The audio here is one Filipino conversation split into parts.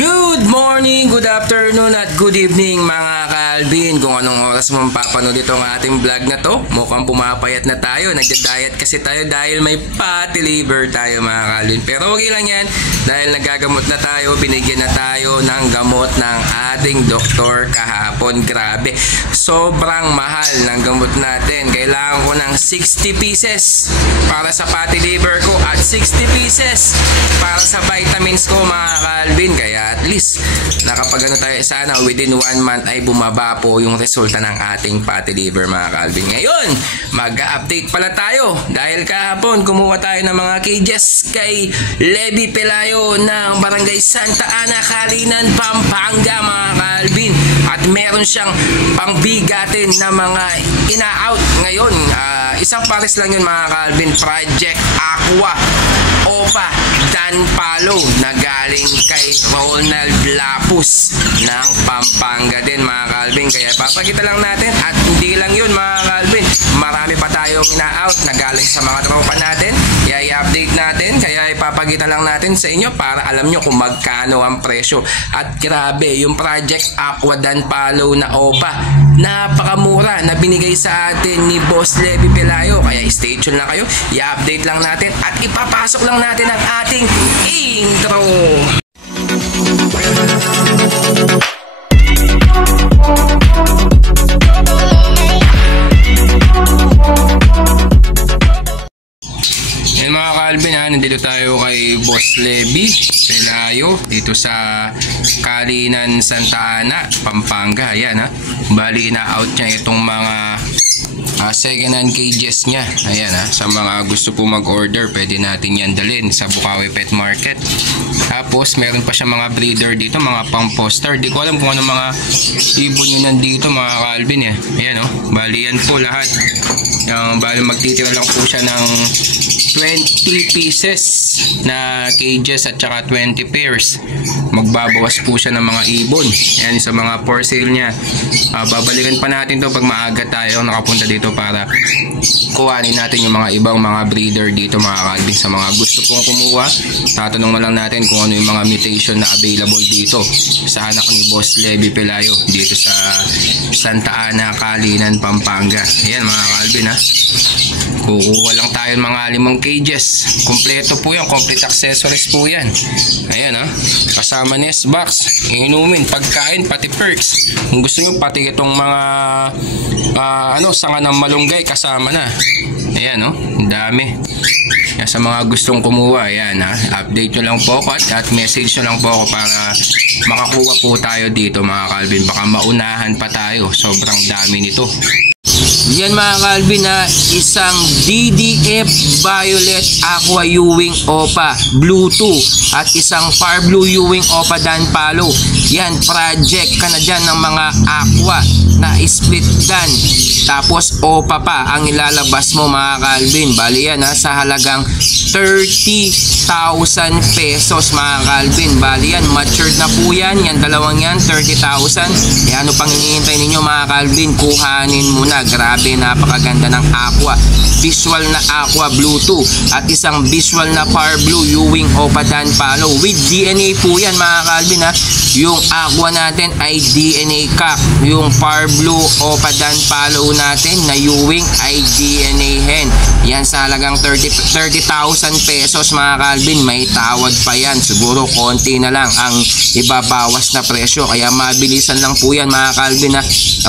Good morning, good afternoon at good evening mga ka-Alvin. Kung anong oras mo mapapanood itong ating vlog na to, mukhang pumapayat na tayo. Nagda-diet kasi tayo dahil may fatty liver tayo mga ka-Alvin. Pero okay lang yan dahil nagagamot na tayo, binigyan na tayo ng gamot ng ating doktor kahapon. Grabe, sobrang mahal ng gamot natin. Kailangan ko ng 60 pieces para sa fatty liver ko at 60 pieces para sa vitamins ko mga ka-Alvin. Kaya at least nakapagano tayo sana within 1 month ay bumaba po yung resulta ng ating fatty liver mga ka-Alvin. Ngayon mag-update pala tayo dahil kahapon kumuha tayo ng mga cages kay Levi Pelayo ng Barangay Santa Ana, Calinan, Pampanga mga ka-Alvin, at meron siyang pangbigatin na mga ina-out ngayon. Isang pares lang yun mga ka-Alvin, Project Aqua Opa Dan Palo na galing kay Ronald Lapus ng Pampanga din mga ka-Alvin. Kaya papakita lang natin, at hindi lang yun mga ka-Alvin, marami pa tayong ina-out na galing sa mga tropa natin. Kaya i-update natin, kaya ipapakita lang natin sa inyo para alam nyo kung magkano ang presyo. At grabe, yung Project Aqua Dan Palo na Opa, napakamura na binigay sa atin ni Boss Levi Pelayo. Kaya stay tuned lang kayo, i-update lang natin at ipapasok lang natin ang ating intro. Yan mga ka-Alvin, nandito tayo kay Boss Levi Pelayo dito sa Calinan, Santa Ana, Pampanga. Ayan bali na-out niya itong mga second hand cages niya. Ayan sa mga gusto po mag-order, pwede natin yan dalhin sa Bukawi Pet Market. Tapos meron pa siya mga breeder dito, mga pang-poster. Di ko alam kung ano mga ibon yun nandito mga ka-Alvin. Ayan bali yan po lahat. Bali magtitira lang po siya ng 20 pieces na cages at saka 20 pairs. Magbabawas po siya ng mga ibon. Ayan sa mga for sale niya. Babalikan pa natin to pag maaga tayo nakapunta dito para kuhanin natin yung mga ibang mga breeder dito mga ka-Alvin. Sa mga gusto pong kumuha, tatanong na lang natin kung ano yung mga mutation na available dito sa anak ni Boss Levi Pelayo dito sa Santa Ana, Calinan, Pampanga. Ayan mga ka-Alvin kukuha lang tayo mga 5 cages. Kompleto po yan, complete accessories po yan. Ayan kasama nest box, inumin, pagkain, pati perks. Kung gusto nyo pati itong mga sanga ng malunggay kasama na. Ayan dami. Yan, sa mga gustong kumuha, ayan update nyo lang po ako at message nyo lang po ako para makakuha po tayo dito mga ka-Alvin. Baka maunahan pa tayo, sobrang dami nito. Yan mga ka-Alvin isang DDF Violet Aqua Ewing Opa Bluetooth at isang Far Blue Ewing Opa Dan Palo. Yan, project ka na dyan ng mga aqua na split dan. Tapos Opa pa ang ilalabas mo mga ka-Alvin. Bali yan sa halagang 30,000 pesos mga ka-Alvin. Bali yan, matured na po yan. Yan dalawang yan, 30,000. Ano pang hinihintay ninyo mga ka-Alvin? Kuhanin mo na. Grabe, napakaganda ng aqua. Visual na aqua Bluetooth at isang visual na Far Blue Ewing Opa Dan Palo with DNA po yan mga ka-Alvin. Yung aqua natin ay DNA cock. Yung Far Blue Opa Dan Palo natin na Ewing ay DNA hen. Yan sa halagang 30,000 pesos mga ka-Alvin. May tawad pa yan, siguro konti na lang ang ibabawas na presyo, kaya mabilisan lang po yan mga ka-Alvin.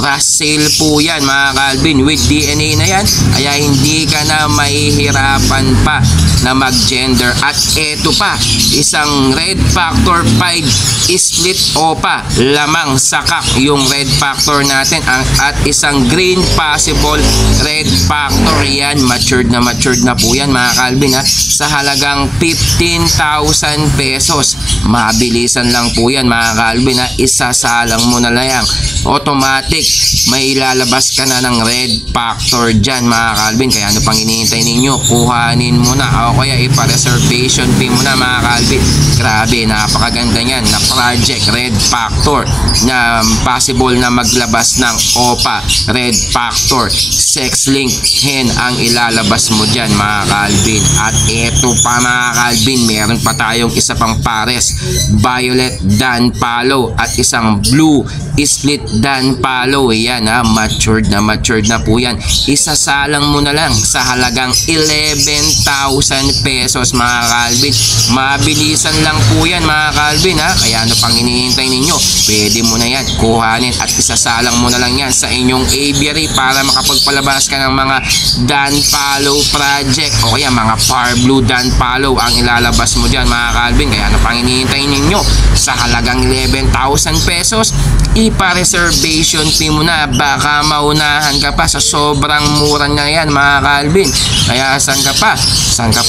Rush sale po yan mga ka-Alvin with DNA na yan, kaya hindi ka na mahihirapan pa na mag-gender. At eto pa, isang Red Factor 5 split Opa, lamang sakak yung Red Factor natin, at isang Green Possible Red Factor. Yan, matured na po yan mga ka-Alvin sa halagang 15,000 pesos. Mabilisan lang po yan mga ka-Alvin isasalang mo na lang, automatic may ilalabas ka na ng Red Factor dyan mga ka-Alvin. Kaya ano pang hinihintay ninyo? Kuhanin mo na o kaya ipa-reservation fee mo na mga ka-Alvin. Grabe, napakaganda yan na project red factor na possible na maglabas ng OPA, red factor, sex link hen ang ilalabas mo dyan mga ka-Alvin. At eto pa mga ka-Alvin, meron pa tayong isa pang pares, violet Dan Palo at isang blue split Dan Palo. Yan ha, matured na po yan. Isasalang mo na lang sa halagang 11,000 pesos mga ka-Alvin. Mabilisan lang po yan mga ka-Alvin ha. Kaya ano pang hinihintay ninyo? Pwede mo na yan kuhanin at isasalang mo na lang yan sa inyong aviary para makapagpalabas ka ng mga Dan Palo project o kaya mga Par Blue Dan Palo ang ilalabas mo dyan mga ka-Alvin. Kaya ano pang hinihintay ninyo? Sa halagang 11,000 pesos, ipa-reservation fee mo na. Baka maunahan ka pa sa sobrang mura na yan mga ka-Alvin. Kaya saan ka pa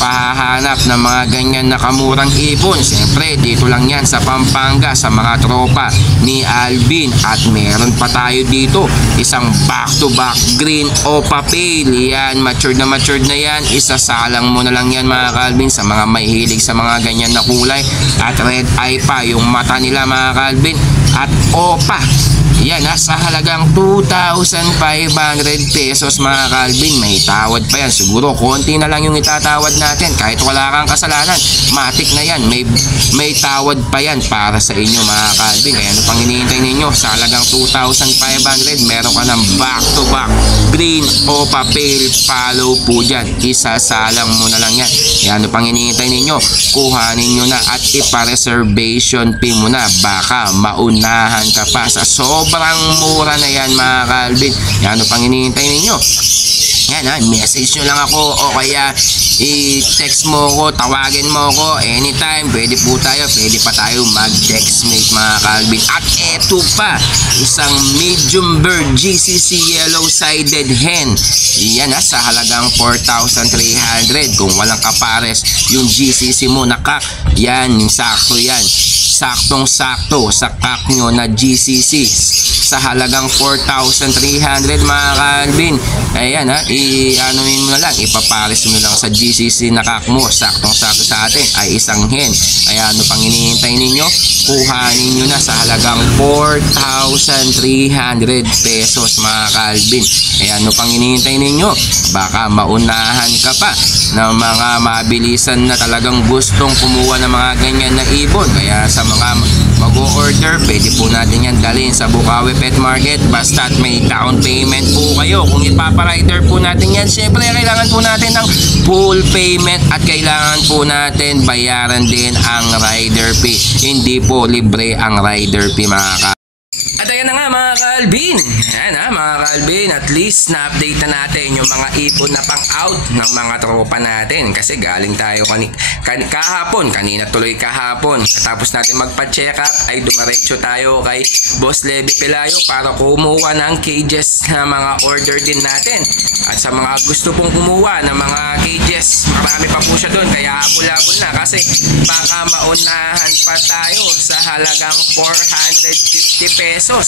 hahanap ng mga ganyan na kamurang ibon? Siyempre dito lang yan sa Pampanga sa mga tropa ni Alvin. At meron pa tayo dito isang back to back green OPA pale. Yan, matured na yan. Isasalang mo na lang yan mga ka-Alvin sa mga may hilig sa mga ganyan na kulay. At red eye pa yung mata nila mga ka-Alvin. At OPA, yan sa halagang 2,500 pesos mga ka-Alvin. May tawad pa yan. Siguro konti na lang yung itatawad natin. Kahit wala kang kasalanan, matik na yan. May tawad pa yan para sa inyo mga ka-Alvin. Kaya ano pang hinihintay ninyo? Sa halagang 2,500, meron ka ng back to back green OPA pale Palo po dyan. Isasalang mo na lang yan. Kaya ano pang hinihintay ninyo? Kuhanin nyo na at ipa-reservation fee mo na. Baka maunahan ka pa sa sobrang mura na yan mga ka-Alvin. Yan ano pang hinihintay ninyo? Yan ha, message nyo lang ako o kaya i-text mo ko, tawagin mo ko anytime. Pwede po tayo, pwede pa tayo mag-textmate mga ka-Alvin. At eto pa, isang medium bird GCC yellow sided hen. Yan sa halagang 4,300. Kung walang kapares yung GCC mo na kak, yan, sakto yan. Saktong-sakto sa kak nyo na GCC sa halagang 4,300 mga ka-Alvin. Ayan i-anoin mo na lang, ipapares mo lang sa GCC na kak mo. Saktong-sakto sa atin ay isang hen. Kaya ano pang hinihintay ninyo? Kuhanin nyo na sa halagang 4,300 pesos mga ka-Alvin. Kaya ano pang hinihintay ninyo? Baka maunahan ka pa ng mga mabilisan na talagang gustong kumuha ng mga ganyan na ibon. Kaya sa mga mag-o-order, pwede po natin yan dalhin sa Bukawi Pet Market. Basta't may down payment po kayo. Kung ipaparider po natin yan, syempre kailangan po natin ng full payment at kailangan po natin bayaran din ang rider fee. Hindi po libre ang rider fee mga At ayan na nga mga ka-Alvin. Ayan mga ka-Alvin, at least na-update na natin yung mga ipon na pang-out ng mga tropa natin. Kasi galing tayo kahapon, kanina tuloy kahapon. Tapos natin magpa-check up ay dumaretso tayo kay Boss Levi Pelayo para kumuha ng cages na mga order din natin. At sa mga gusto pong kumuha ng mga cages, marami pa po siya doon. Kaya habol-habol na kasi baka maunahan pa tayo sa halagang 450 pesos.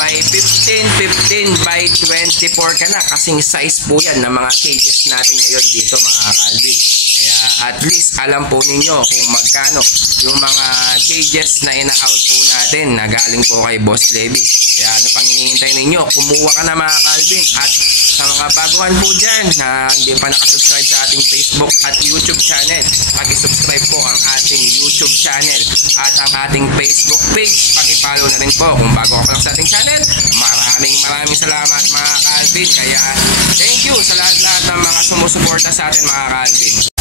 May 15 by 24 ka na. Kasing size po yan ng mga cages natin ngayon dito mga ka-Alvin. Kaya at least alam po ninyo kung magkano yung mga cages na ina-out po natin na galing po kay Boss Levi. Kaya ano pang hinihintay ninyo? Kumuha ka na mga ka-Alvin. At sa mga baguhan po dyan na hindi pa nakasubscribe sa ating Facebook at YouTube channel, pag-subscribe po ang ating YouTube channel at ang ating Facebook page. Pag-follow na rin po kung bago ka lang sa ating channel. Maraming salamat mga ka-Alvin. Kaya thank you sa lahat ng mga sumusuporta sa atin mga ka-Alvin.